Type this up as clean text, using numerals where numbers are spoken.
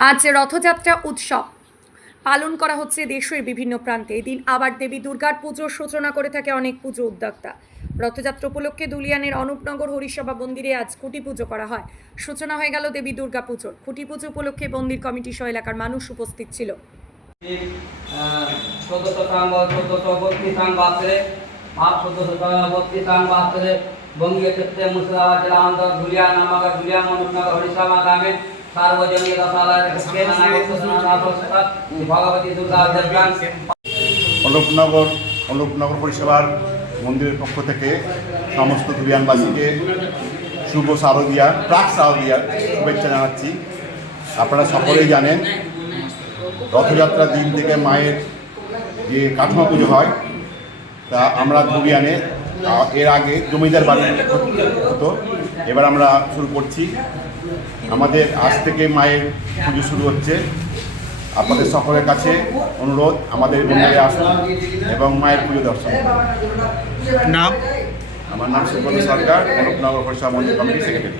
আজ রথযাত্রা উৎসব পালন করা হচ্ছে দেশের বিভিন্ন প্রান্তে। এদিন আবার দেবী দুর্গার পুজোর সূচনা করে থাকে অনেক পুজো উদ্যোক্তা। রথযাত্রা উপলক্ষে দুলিয়ানের অনুপনগর হরিসভা মন্দিরে আজ খুঁটি পুজো করা হয়। সূচনা হয়ে গেল দেবী দুর্গা পুজোর। খুঁটি পুজো উপলক্ষে মন্দির কমিটি সহ এলাকার মানুষ উপস্থিত ছিল। सार्वजनिक भगवती दुर्गा অনুপনগর পরিষেবার মন্দিরের পক্ষ থেকে সমস্ত ধুলিয়ানবাসীকে শুভ শারদীয়া প্রাক শারদীয়ার শুভেচ্ছা জানাচ্ছি। আপনারা সকলেই জানেন রথযাত্রার দিন থেকে মায়ের যে কাঠামো পুজো হয় তা আমরা ধুলিয়ানে এর আগে জমিদার বাড়ি হতো, এবার আমরা শুরু করছি। আমাদের আজ থেকে মায়ের পুজো শুরু হচ্ছে। আপনাদের সকলের কাছে অনুরোধ আমাদের মন্দিরে আসুন এবং মায়ের পুজো দর্শন করুন। নাম? আমার নাম সুব্রত সরকার, অনুপনগর পরিষেবা মন্দির কমিটির সেক্রেটারি।